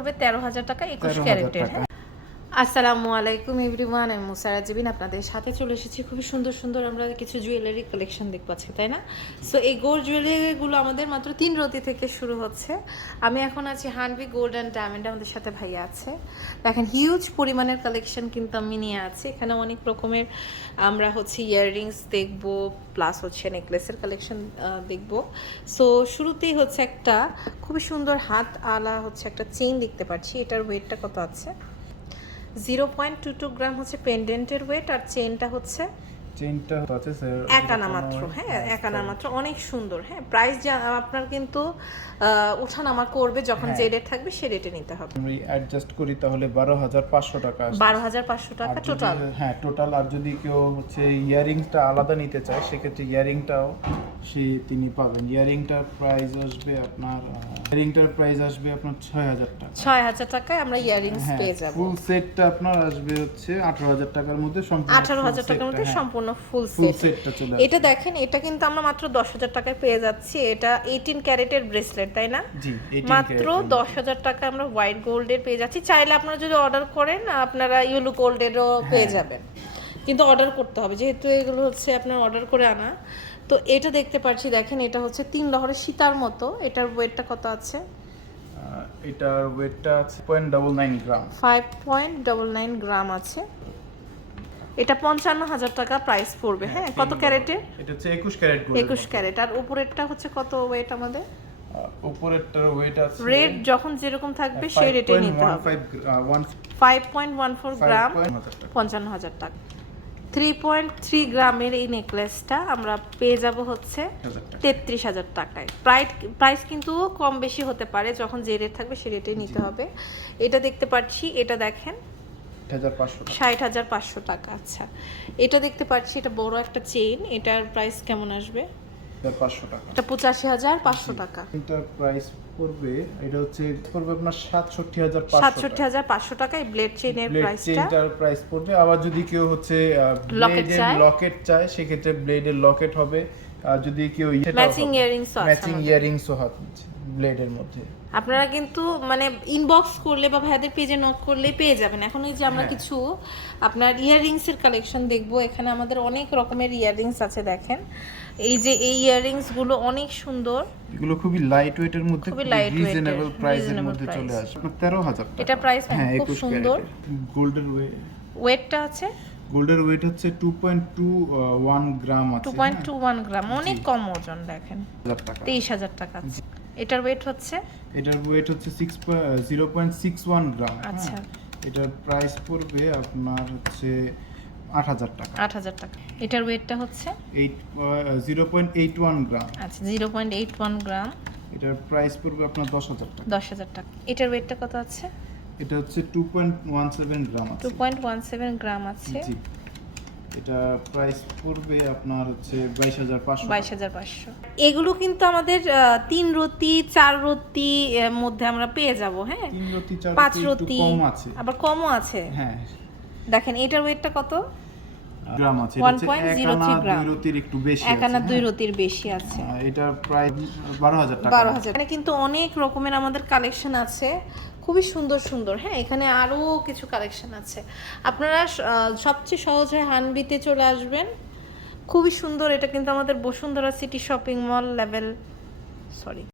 পড়বে তেরো হাজার টাকা একুশ ক্যারেটের হ্যাঁ? আসসালামু আলাইকুম এভরিওয়ান, আমি মুসারা জিবিন আপনাদের সাথে চলে এসেছি। খুবই সুন্দর সুন্দর আমরা কিছু জুয়েলারি কালেকশন দেখতে পাচ্ছি তাই না? সো এই গোল্ড জুয়েলারিগুলো আমাদের মাত্র তিন রতি থেকে শুরু হচ্ছে। আমি এখন আছি হানভি গোল্ড অ্যান্ড ডায়মন্ড আমাদের সাথে ভাইয়া আছে। দেখেন হিউজ পরিমাণের কালেকশন কিন্তু আমি নিয়ে আছি। এখানে অনেক রকমের আমরা হচ্ছে ইয়াররিংস দেখব প্লাস হচ্ছে নেকলেসের কালেকশন দেখব। সো শুরুতেই হচ্ছে একটা খুবই সুন্দর হাত আলা হচ্ছে একটা চেইন দেখতে পাচ্ছি। এটার ওয়েটটা কত আছে? Zero point two two gram হচ্ছে পেন্ডেন্টের ওয়েট আর চেনটা হচ্ছে চেইনটা আছে এক আনা মাত্র হ্যাঁ এক আনা মাত্র অনেক সুন্দর হ্যাঁ প্রাইস যা আপনার কিন্তু আহ, ওঠানামা করবে যখন যে রেট থাকবে সে রেটে নিতে হবে। আমি অ্যাডজাস্ট করি তাহলে বারো হাজার পাঁচশো টাকা। বারো হাজার পাঁচশো টাকা টোটাল হ্যাঁ টোটাল আর যদি কেউ হচ্ছে ইয়ারিংসটা আলাদা নিতে চায় সেক্ষেত্রে ইয়ারিংটাও সে তিনি পাবেন। ইয়ারিংটার প্রাইস আসবে আপনার ইয়ারিংটার প্রাইস আসবে আপনার ছয় হাজার টাকা। ছয় হাজার টাকায় আমরা ইয়াররিংস হ্যাঁ পেয়ে যাব। ফুল সেটটা আপনার আসবে হচ্ছে আঠারো হাজার টাকার মধ্যে সম্পূর্ণ আঠারো হাজার টাকার মধ্যে হ্যাঁ, সম্পূর্ণ ফুল full সেট setটা চলে এটা দেখেন এটা কিন্তু আমরা মাত্র দশ হাজার টাকায় পেয়ে যাচ্ছি। এটা এইটিন ক্যারেটের ব্রেসলেট তাই না? মাত্র দশ হাজার টাকা আমরা হোয়াইট গোল্ডের পেয়ে যাচ্ছি। চাইলে আপনারা যদি অর্ডার করেন আপনারা ইয়েলো গোল্ডেরও পেয়ে হ্যাঁ। যাবেন। কিন্তু অর্ডার করতে হবে। যেহেতু এগুলো হচ্ছে আপনার অর্ডার করে আনা। তো এটা দেখতে পাচ্ছি দেখেন এটা হচ্ছে তিন লহরের সীতার মতো। এটার ওয়েটটা কত আছে? এটার ওয়েটটা আছে point double nine gram. Five point double nine gram আছে। এটা পঞ্চান্ন হাজার টাকা প্রাইস পড়বে হ্যাঁ কত ক্যারেটে? এটা হচ্ছে একুশ ক্যারেট একুশ ক্যারেট। আর উপরেরটা হচ্ছে কত ওয়েট আমাদের? উপরেরটার ওয়েট আছে রেট যখন যেরকম থাকবে সেই রেটে নিতে হবে। 5.15 five point one four gram 5.1 হাজার টাকা। থ্রি পয়েন্ট থ্রি গ্রামের এই নেকলেসটা আমরা পেয়ে যাব হচ্ছে। তেত্রিশ হাজার টাকায়। প্রাইস প্রাইস কিন্তু কম বেশি হতে পারে যখন যে রেট থাকবে সে রেটে নিতে হবে। এটা দেখতে পাচ্ছি এটা দেখেন। 8500 টাকা। ষাট হাজার পাঁচশো টাকা আচ্ছা। এটা দেখতে পাচ্ছি এটা বড় একটা চেইন এটার প্রাইস কেমন আসবে? 8500 টাকা। এটা পঁচাশি হাজার পাঁচশো টাকা। এটার প্রাইস পড়বে এটা হচ্ছে পড়বে আপনার 67500 সাতষট্টি হাজার পাঁচশো টাকা এই ব্লেড চেইনের ব্লেড চেইনটার প্রাইস পড়বে। আবার যদি কেউ হচ্ছে ব্লেডের লকেট চায়। সেক্ষেত্রে ব্লেডের লকেট হবে। আর যদি কেউ ম্যাচিং ইয়ারিংস ম্যাচিং। ইয়ারিংসও হচ্ছে ব্লেডের মধ্যে। আপনারা কিন্তু মানে ইনবক্স করলে বা ভাইয়াদের পেজে নক করলে পেয়ে যাবেন। এখন এই যে আমরা হ্যাঁ। কিছু আপনার ইয়াররিংস এর কালেকশন দেখব এখানে আমাদের অনেক রকমের ইয়াররিংস আছে দেখেন। এই যে এই ইয়াররিংসগুলো অনেক সুন্দর। এগুলো খুবই লাইট ওয়েটের মধ্যে খুবই রিজনেবল প্রাইসের মধ্যে চলে। আসে আপনার 13000 টাকা। এটা প্রাইস হ্যাঁ খুব সুন্দর। গোল্ডের ওয়েট ওয়েটটা আছে? গোল্ডের ওয়েট হচ্ছে 2.21 গ্রাম আছে two point two one gram অনেক কম ওজন দেখেন। হাজার টাকা। তেইশ হাজার টাকা আছে। এটার ওয়েট হচ্ছে? এটার ওয়েট হচ্ছে six zero point six one gram. আচ্ছা। এটার প্রাইস পড়বে আপনার হচ্ছে আট হাজার টাকা। আট হাজার টাকা। এটার ওয়েটটা হচ্ছে? Eight zero point eight one gram আচ্ছা zero point eight one gram এটার প্রাইস পড়বে আপনার দশ হাজার টাকা। দশ হাজার টাকা। এটার ওয়েটটা কত আছে? এটা হচ্ছে two point one seven gram two আছে পয়েন্ট ওয়ান সেভেন গ্রাম আছে। জি। এটা প্রাইস পড়বে আপনার হচ্ছে বাইশ হাজার পাঁচশো বাইশ হাজার পাঁচশো। এগুলো কিন্তু আমাদের তিন রতি চার রতি মধ্যে আমরা পেয়ে যাব হ্যাঁ? তিন রতি চার পাঁচ রতি কম আছে। আবার কমও আছে। হ্যাঁ। দেখেন এটার ওয়েটটা কত? গ্রাম আছে এটা 1.03 গ্রাম। দুই রতির একটু বেশি এক আনা আছে, দুই হ্যাঁ। রতির বেশি আছে। এটা প্রায় বারো হাজার টাকা। বারো হাজার। এখানে কিন্তু অনেক রকমের আমাদের কালেকশন আছে। খুবই সুন্দর সুন্দর হ্যাঁ এখানে আরও কিছু কালেকশন আছে। আপনারা সবচেয়ে সহজ হানবিতে চলে আসবেন। খুবই সুন্দর এটা কিন্তু আমাদের Bashundhara city shopping mall level sorry